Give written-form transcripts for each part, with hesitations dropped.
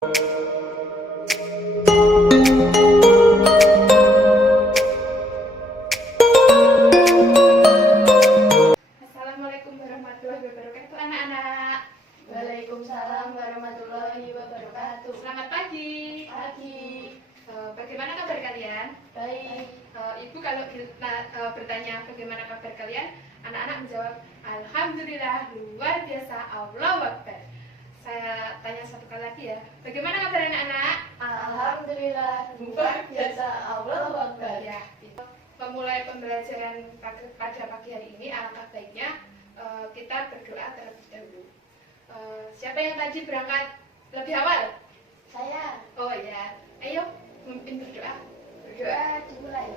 Assalamualaikum warahmatullahi wabarakatuh, anak-anak. Waalaikumsalam warahmatullahi wabarakatuh. Selamat pagi. Bagaimana kabar kalian? Baik. Ibu kalau bertanya bagaimana kabar kalian, anak-anak menjawab Alhamdulillah, luar biasa, Allahu Akbar. Saya tanya satu kali lagi ya. Bagaimana kabar anak-anak? Alhamdulillah, luar biasa, Allahu Akbar. Ya, memulai pembelajaran pada pagi hari ini, alangkah baiknya kita berdoa terlebih dahulu. Siapa yang tadi berangkat lebih awal? Saya. Oh ya, ayo memimpin berdoa. Berdoa dimulai.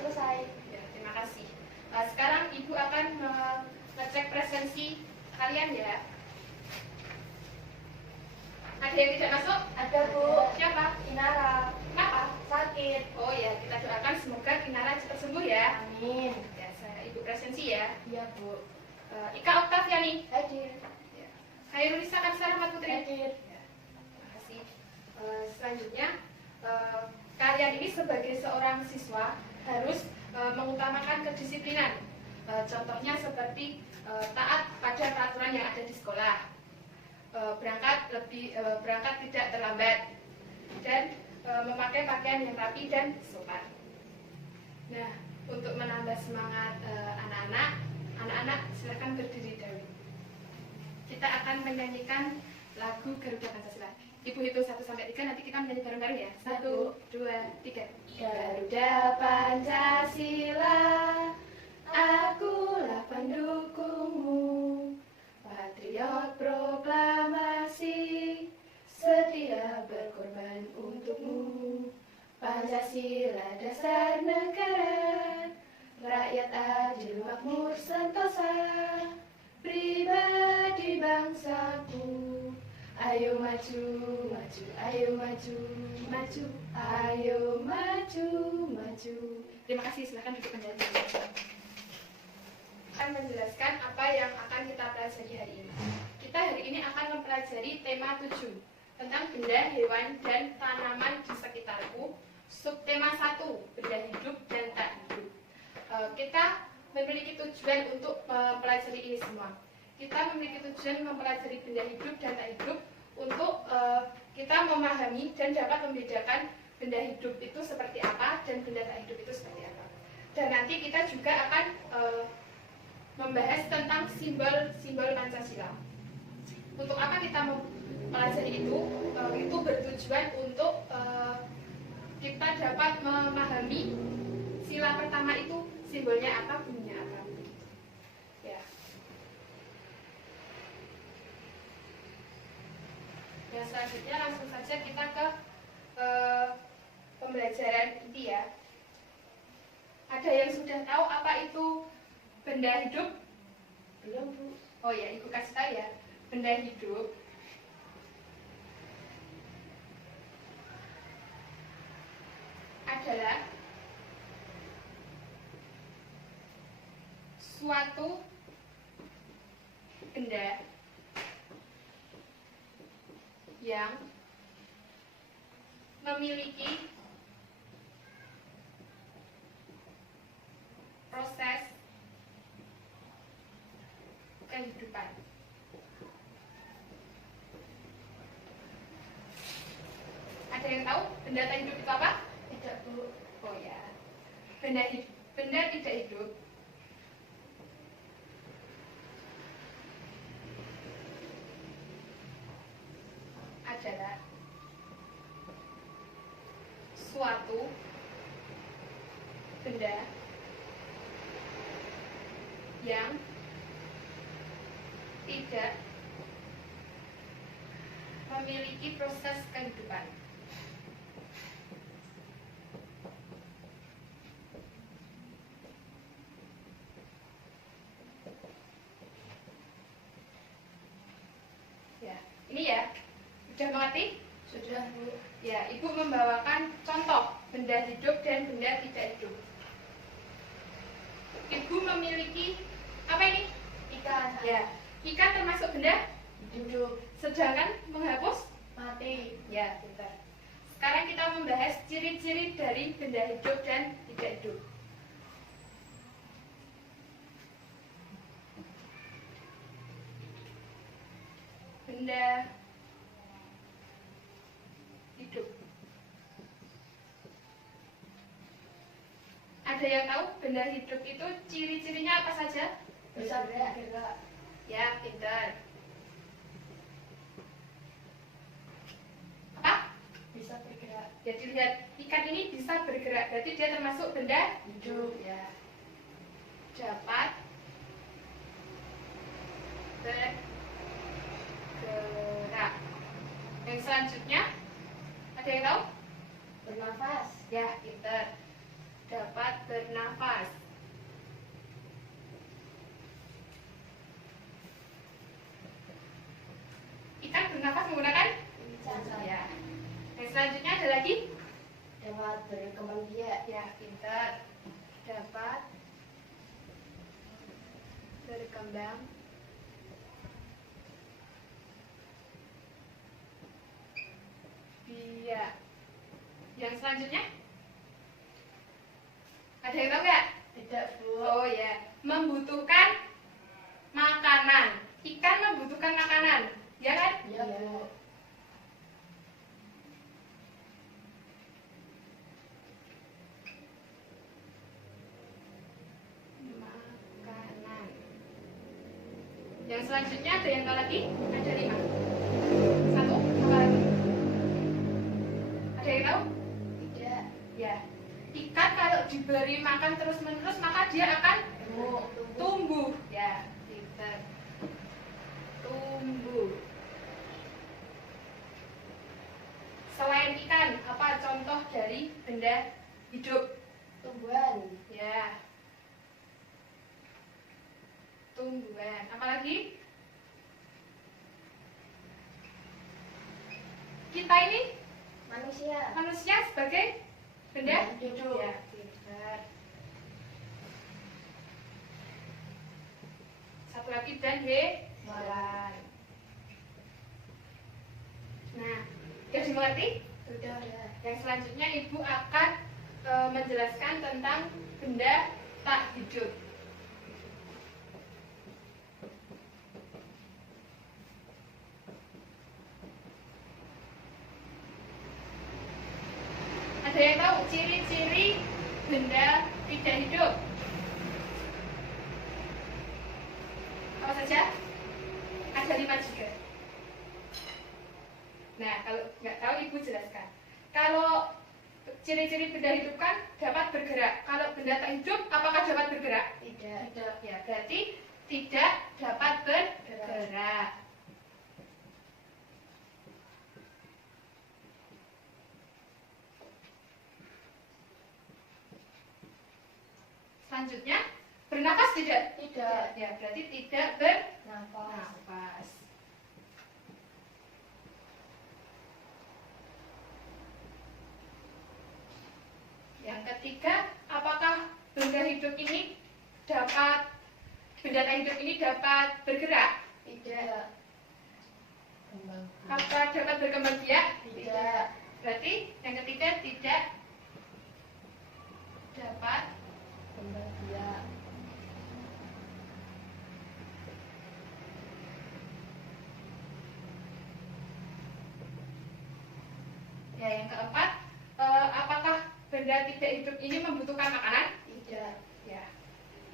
Selesai. Ya, terima kasih. Sekarang Ibu akan mengecek presensi kalian ya. Ada yang tidak masuk? Ada, Bu. Siapa? Kinara. Kenapa? Sakit. Oh ya, kita doakan semoga Kinara cepat sembuh ya. Amin. Ya, saya Ibu presensi ya. Iya, Bu. Ika Oktaviani. Hadir. Ya. Hairunisa Kansar Rahmat Putri. Hadir. Terima kasih. Selanjutnya, kalian ini sebagai seorang siswa harus mengutamakan kedisiplinan. Contohnya seperti taat pada peraturan yang ada di sekolah, berangkat tidak terlambat, dan memakai pakaian yang rapi dan sopan. Nah, untuk menambah semangat anak-anak silahkan berdiri dahulu. Kita akan menyanyikan lagu Garuda Pancasila. Ibu hitung 1-3, nanti kita menyanyi bareng-bareng ya. 1, 2, 3. Garuda Pancasila, akulah pendukungmu, patriot proklamasi, setia berkorban untukmu. Pancasila dasar negara, rakyat adil makmur sentosa, pribadi bangsaku. Ayo maju, maju, ayo maju, maju, ayo maju, maju. Terima kasih, silakan duduk menjadi. Akan menjelaskan apa yang akan kita pelajari hari ini. Kita hari ini akan mempelajari tema 7 tentang benda, hewan, dan tanaman di sekitarku. Subtema 1, benda hidup dan tak hidup. Kita memiliki tujuan untuk mempelajari ini semua. Kita memiliki tujuan mempelajari benda hidup dan tak hidup untuk kita memahami dan dapat membedakan benda hidup itu seperti apa dan benda tak hidup itu seperti apa. Dan nanti kita juga akan membahas tentang simbol-simbol Pancasila. Untuk apa kita mempelajari itu? Itu bertujuan untuk kita dapat memahami sila pertama itu simbolnya apa, bunyinya apa. Ya. Yang selanjutnya langsung saja kita ke pembelajaran inti ya. Ada yang sudah tahu apa itu benda hidup? Belum, Bu. Oh ya, Ibu kasih tahu ya. Benda hidup adalah suatu benda yang memiliki proses kehidupan. Ada yang tahu benda tak hidup itu apa? Tidak, Bu. Oh ya, benda tidak hidup adalah suatu benda yang tidak memiliki proses kehidupan. Ya, ini ya. Sudah mengerti? Sudah, Bu. Ya, Ibu membawakan contoh benda hidup dan benda tidak hidup. Ibu memiliki apa ini? Ikan. Ya, ikan termasuk benda? Hidup. Sedangkan menghapus? Mati. Ya, pintar. Sekarang kita membahas ciri-ciri dari benda hidup dan tidak hidup. Benda hidup. Ada yang tahu benda hidup itu ciri-cirinya apa saja? Bisa bergerak. Ya, pintar. Apa? Bisa bergerak. Jadi lihat, ikan ini bisa bergerak, berarti dia termasuk benda Hidup. ya. Dapat bergerak. Yang selanjutnya, ada yang tahu? Bernafas. Ya, pintar. Dapat bernafas. Ikan bernafas menggunakan? Lincah. Ya. Yang selanjutnya ada lagi? Dapat berkembang biak. Ya, pintar. Dapat berkembang biak. Yang selanjutnya? Ada yang tahu nggak? Tidak, Bu. Oh ya, membutuhkan makanan. Ikan membutuhkan makanan, ya kan? Iya, Bu. Makanan. Yang selanjutnya ada yang tahu lagi? Ada 5. Satu, apa lagi? Ada yang tahu? Tidak. Ya. Ikan kalau diberi makan terus-menerus maka dia akan Tumbuh. tumbuh. Ya, pintar. Tumbuh. Selain ikan, apa contoh dari benda hidup? Tumbuhan. Ya. Tumbuhan. Apalagi? Kita ini Manusia. manusia sebagai benda Hidup. Ya, pintar. Satu lagi dan hewan. Nah, sudah dimengerti? Sudah. Yang selanjutnya Ibu akan menjelaskan tentang benda tak hidup. Ada yang tahu ciri-ciri benda tidak hidup? Apa saja? Ada 5 juga. Nah, kalau nggak tahu Ibu jelaskan. Kalau ciri-ciri benda hidup kan dapat bergerak. Kalau benda tak hidup, apakah dapat bergerak? Tidak. Tidak. Ya, berarti tidak dapat bergerak. Selanjutnya, bernafas tidak? Tidak. Ya, berarti tidak Nafas. bernafas. Yang ketiga, apakah benda hidup ini dapat benda tak hidup ini dapat bergerak? Tidak. Kembang. Apa dapat berkembang biak? Tidak. Berarti yang ketiga tidak dapat Kembang biak. Ya, yang keempat, apakah benda tidak hidup ini membutuhkan makanan? Tidak. Ya,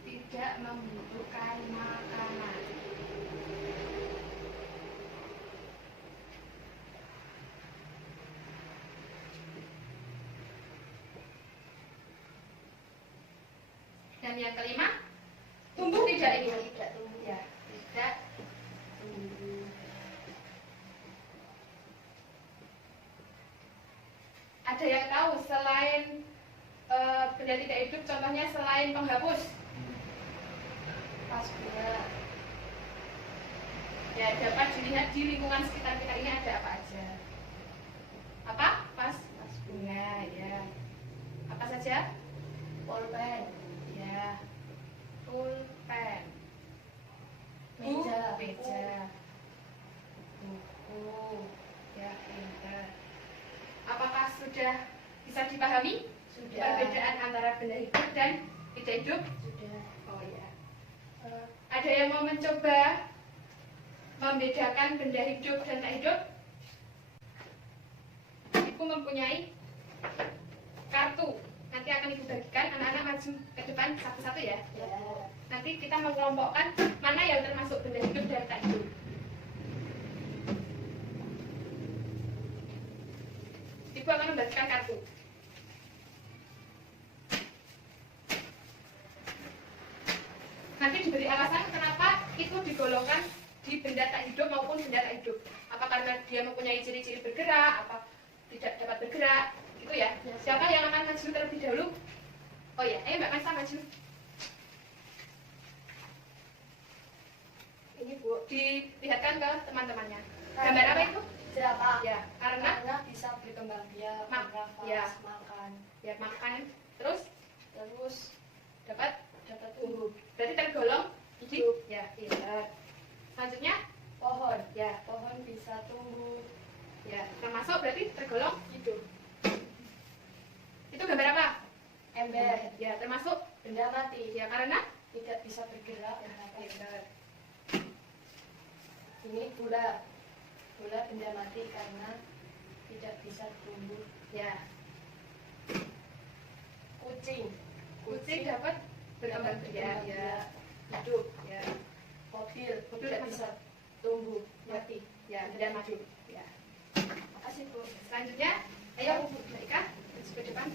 tidak membutuhkan makanan. Dan yang kelima, tumbuh tidak ini? Tidak tumbuh. Ya, tidak tumbuh. Ada yang tahu selain benda tidak hidup, contohnya selain penghapus? Pas bunga. Ya, dapat dilihat di lingkungan sekitar kita ini ada apa aja. Apa? Pas bunga, ya. Apa saja? Pulpen. Ya. Pulpen. Meja. Meja. Ya, pintar. Apakah sudah bisa dipahami Sudah. perbedaan antara benda hidup dan tidak hidup? Sudah. Oh ya. Ada yang mau mencoba membedakan benda hidup dan tak hidup? Ibu mempunyai kartu. Nanti akan ibu bagikan, anak-anak maju ke depan satu-satu ya. Ya. Nanti kita mengelompokkan mana yang termasuk benda hidup dan tak hidup. Ibu akan membagikan kartu. Nanti diberi alasan kenapa itu digolongkan di benda tak hidup maupun benda tak hidup. Apa karena dia mempunyai ciri-ciri bergerak, apa tidak dapat bergerak, gitu ya. Ya. Siapa yang akan maju terlebih dahulu? Oh ya, ayo Mbak Kansa maju. Ini Bu, dilihatkan ke teman-temannya. Gambar apa itu? Jerapah. Ya, karena Karena bisa berkembang biak, Mak- bernafas, ya. makan, ya makan terus terus dapat dapat tumbuh. berarti tergolong Hidup. Ya, pintar. Selanjutnya Pohon. ya, Pohon bisa tumbuh. ya termasuk berarti tergolong Hidup. itu gambar apa? Ember. Ya, termasuk Benda mati. ya karena Tidak bisa bergerak. ya, bernafas. pintar. Ini gula. Gula benda mati karena tidak bisa tumbuh. Ya, Kucing. kucing dapat berkembang biak ya, Hidup. ya, Mobil. Mobil Tidak masuk. bisa tumbuh. Mati. ya, benda maju. Ya. Makasih Bu. Selanjutnya, ayo Bu Ika maju ke depan.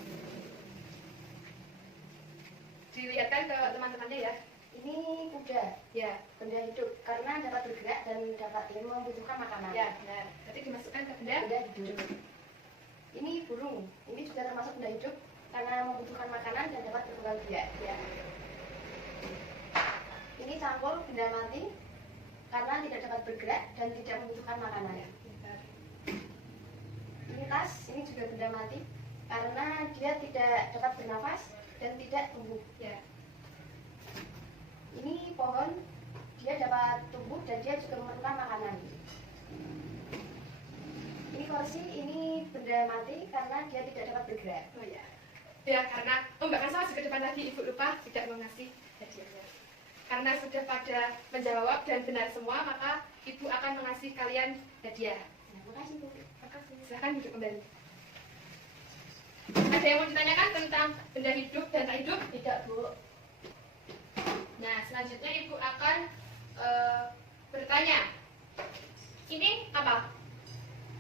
Dilihatkan ke teman-temannya ya. Ini kuda. Ya, Benda hidup karena dapat bergerak dan dapat membutuhkan makanan. ya, benar. Berarti dimasukkan ke benda. Benda hidup. Ini burung. Ini juga termasuk benda hidup karena membutuhkan makanan dan dapat berkembang biak. Ya, Ini cangkul benda mati karena tidak dapat bergerak dan tidak membutuhkan makanan. ya, pintar. Ini tas, ini juga benda mati karena dia tidak dapat bernafas dan tidak tumbuh. Ya, Ini pohon, dia dapat tumbuh dan dia juga memerlukan makanan. Ini kursi, ini benda mati karena dia tidak dapat bergerak. oh ya. Ya, karena Mbak Kansa masih ke depan lagi, Ibu lupa tidak mengasih hadiahnya. Karena sudah pada menjawab dan benar semua, maka Ibu akan mengasih kalian hadiah. Terima kasih Bu. Makasih. Silahkan duduk kembali. Ada yang mau ditanyakan tentang benda hidup dan tak hidup? Tidak Bu. Nah, selanjutnya Ibu akan bertanya. Ini apa?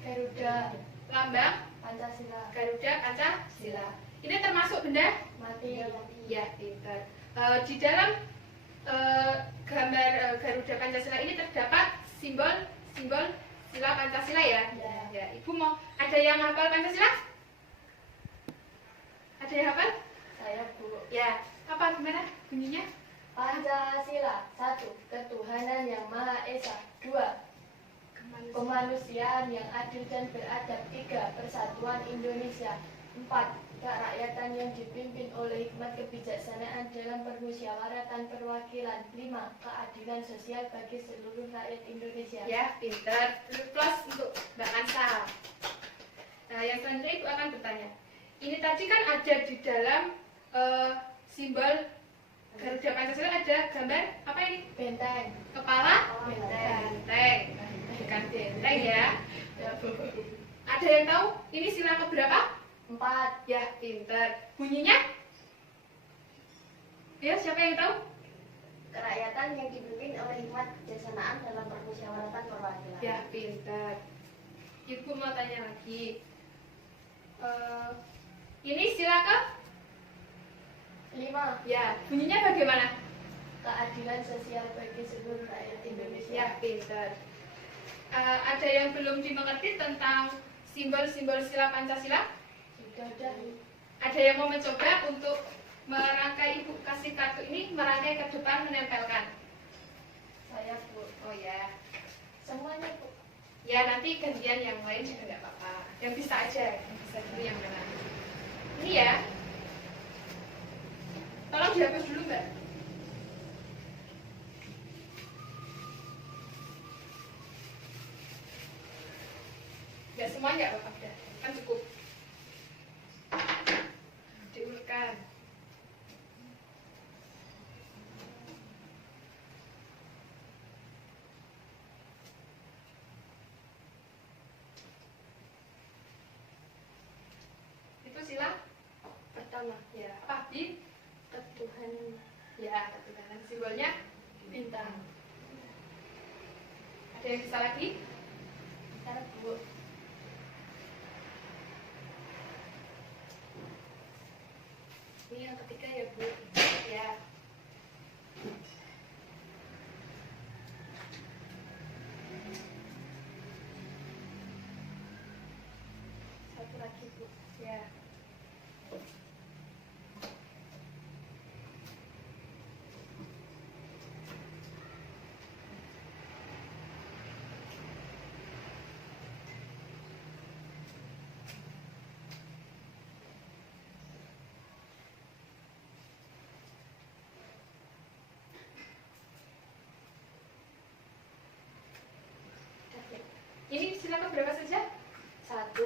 Garuda, Lambang Pancasila, Garuda Pancasila. Ini termasuk benda? mati. Ya, pintar. Di dalam gambar Garuda Pancasila ini terdapat simbol sila Pancasila ya? Ya. Ya, Ibu mau ada yang hafal Pancasila? Ada yang hafal? Saya Bu. Ya. Apa gimana bunyinya? Pancasila, 1. Ketuhanan yang Maha Esa. 2. Kemanusiaan yang adil dan beradab. 3. Persatuan Indonesia. 4. Kerakyatan yang dipimpin oleh hikmat kebijaksanaan dalam permusyawaratan perwakilan. 5. Keadilan sosial bagi seluruh rakyat Indonesia. Ya, pintar. Plus untuk Mbak Kansa. Nah, yang selanjutnya Ibu akan bertanya. Ini tadi kan ada di dalam simbol Garuda Pancasila ada gambar apa ini? Benteng. Kepala Benteng. benteng. Bukan benteng ya. Ada yang tahu ini sila keberapa? 4. Ya, pintar. Bunyinya? Ya, siapa yang tahu? Kerakyatan yang dipimpin oleh hikmat kebijaksanaan dalam permusyawaratan perwakilan. Ya, pintar. Ibu mau tanya lagi. Ini sila ke? 5. Ya, bunyinya bagaimana? Keadilan sosial bagi seluruh rakyat Indonesia. Ya, pintar. Ada yang belum dimengerti tentang simbol-simbol sila Pancasila? Sudah dari Ada yang mau mencoba untuk merangkai Ibu kasih kartu ini, merangkai ke depan, menempelkan? saya Bu. Oh ya. Semuanya Bu. Ya, nanti gantian yang lain juga nggak apa-apa. Yang bisa aja, yang bisa dulu yang mana. Ini ya. Tolong dihapus dulu, Mbak. Tidak semua nggak apa-apa, udah. Kan cukup. Diulurkan. Itu sila pertama. Ya, apa? Ketuhanan. Ya, ketuhanan. Simbolnya bintang. Ada yang bisa lagi? Ntar Bu. Ini yang ketiga ya, Bu. Ya. Satu lagi, Bu. Ya. Ini sila berapa saja? 1,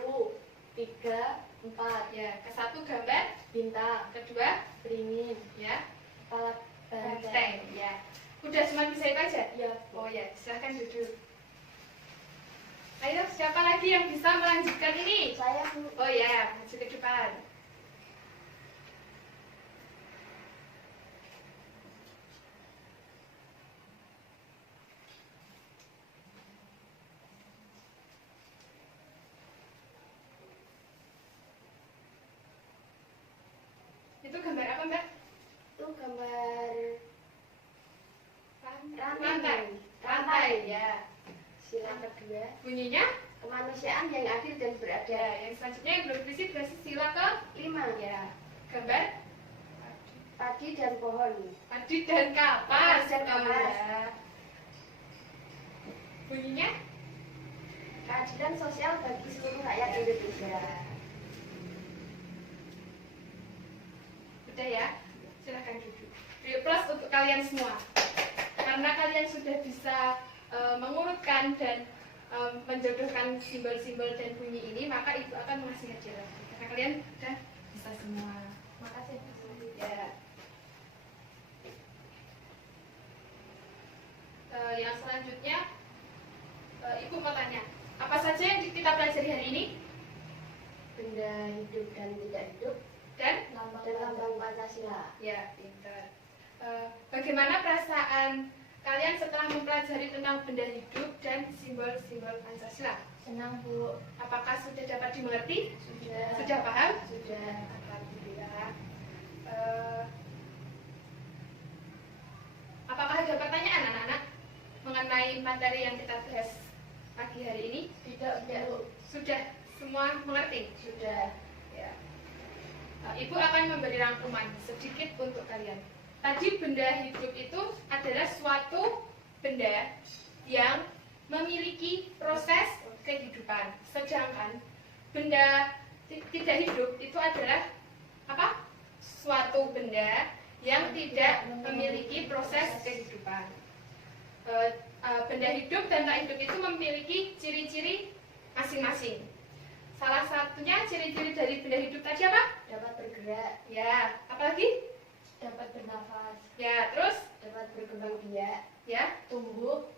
3, 4. Ya, ke satu gambar, Bintang. kedua, Beringin. ya, Kepala banteng. banteng, ya. Udah cuma bisa itu aja? Ya. Oh ya, silahkan duduk. Ayo, siapa lagi yang bisa melanjutkan ini? Saya Bu. Oh ya, maju ke depan. Itu gambar apa, Mbak? Itu gambar Rantai. Rantai, ya. Sila kedua. Bunyinya? Kemanusiaan yang adil dan beradab. Ya, yang selanjutnya yang belum berisi berarti sila ke 5. ya. Gambar Padi dan pohon. padi dan kapas. Kapas dan kapas. ya. Bunyinya? Keadilan sosial bagi seluruh rakyat Indonesia. Udah ya, silahkan duduk. Plus untuk kalian semua, karena kalian sudah bisa mengurutkan dan menjodohkan simbol-simbol dan bunyi ini, maka itu akan mengasih hadiah lagi. Karena kalian sudah bisa semua. Makasih Bu. Ya. Yang selanjutnya, Ibu mau tanya, apa saja yang kita pelajari hari ini? Benda hidup dan tidak hidup Dan dan lambang Pancasila. ya, pintar. Bagaimana perasaan kalian setelah mempelajari tentang benda hidup dan simbol-simbol Pancasila? Senang Bu. Apakah sudah dapat dimengerti? Sudah. Sudah paham? Sudah. Alhamdulillah. Apakah ada pertanyaan anak-anak mengenai materi yang kita bahas pagi hari ini? Tidak Bu. Sudah semua mengerti? Sudah. Ya. Ibu akan memberi rangkuman sedikit untuk kalian. Tadi benda hidup itu adalah suatu benda yang memiliki proses kehidupan. Sedangkan benda tidak hidup itu adalah apa? Suatu benda yang tidak memiliki proses kehidupan. Benda hidup dan tak hidup itu memiliki ciri-ciri masing-masing. Salah satunya ciri-ciri dari benda hidup tadi apa? Dapat bergerak. Ya, apalagi? Dapat bernafas. Ya, terus? Dapat berkembang biak. Ya, Tumbuh.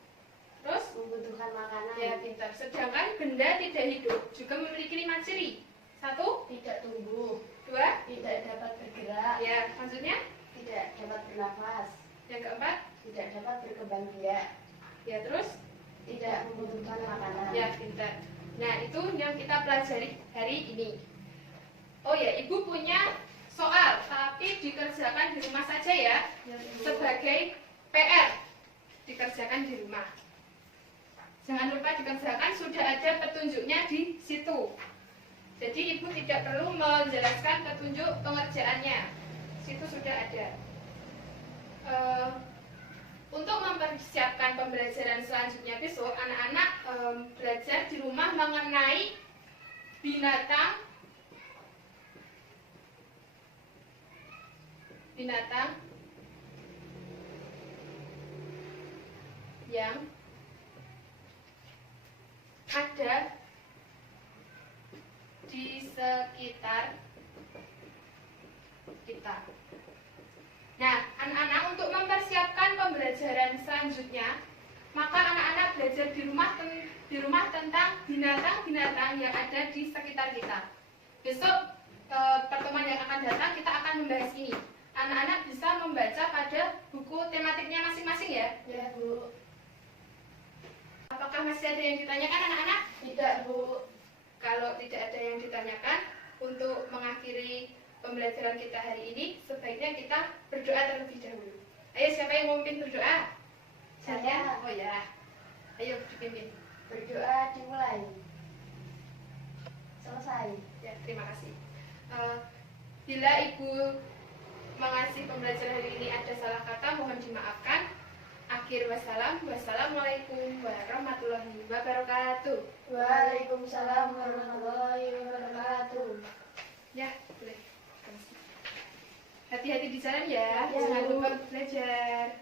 terus? Membutuhkan makanan. Ya, pintar. Sedangkan benda tidak hidup juga memiliki 5 ciri. 1, Tidak tumbuh. 2, Tidak dapat bergerak. ya, maksudnya? Tidak dapat bernafas. Yang keempat? Tidak dapat berkembang biak. Ya, terus? Tidak membutuhkan makanan. Ya, pintar. Nah, itu yang kita pelajari hari ini. Oh ya, Ibu punya soal, tapi dikerjakan di rumah saja ya. Ya, Bu. Sebagai PR, dikerjakan di rumah. Jangan lupa dikerjakan, sudah ada petunjuknya di situ. Jadi Ibu tidak perlu menjelaskan petunjuk pengerjaannya. Situ sudah ada. Untuk mempersiapkan pembelajaran selanjutnya besok, anak-anak belajar di rumah mengenai binatang yang ada sekitar kita. Nah, anak-anak untuk mempersiapkan pembelajaran selanjutnya, maka anak-anak belajar di rumah tentang binatang-binatang yang ada di sekitar kita. Besok pertemuan yang akan datang kita akan membahas ini. Anak-anak bisa membaca pada buku tematiknya masing-masing ya? Ya, Bu. Apakah masih ada yang ditanyakan anak-anak? Tidak, Bu. Kalau tidak ada yang ditanyakan, untuk mengakhiri pembelajaran kita hari ini, sebaiknya kita berdoa terlebih dahulu. Ayo, siapa yang mau memimpin berdoa? Saya. Oh ya, ayo dipimpin. Berdoa dimulai. Selesai. Ya, terima kasih. Bila Ibu mengasih pembelajaran hari ini ada salah kata, mohon dimaafkan. Akhir wassalam. Wassalamualaikum warahmatullahi wabarakatuh. Waalaikumsalam warahmatullahi wabarakatuh. Ya, boleh. Hati-hati di jalan ya. Ya, Jangan Bu. lupa belajar.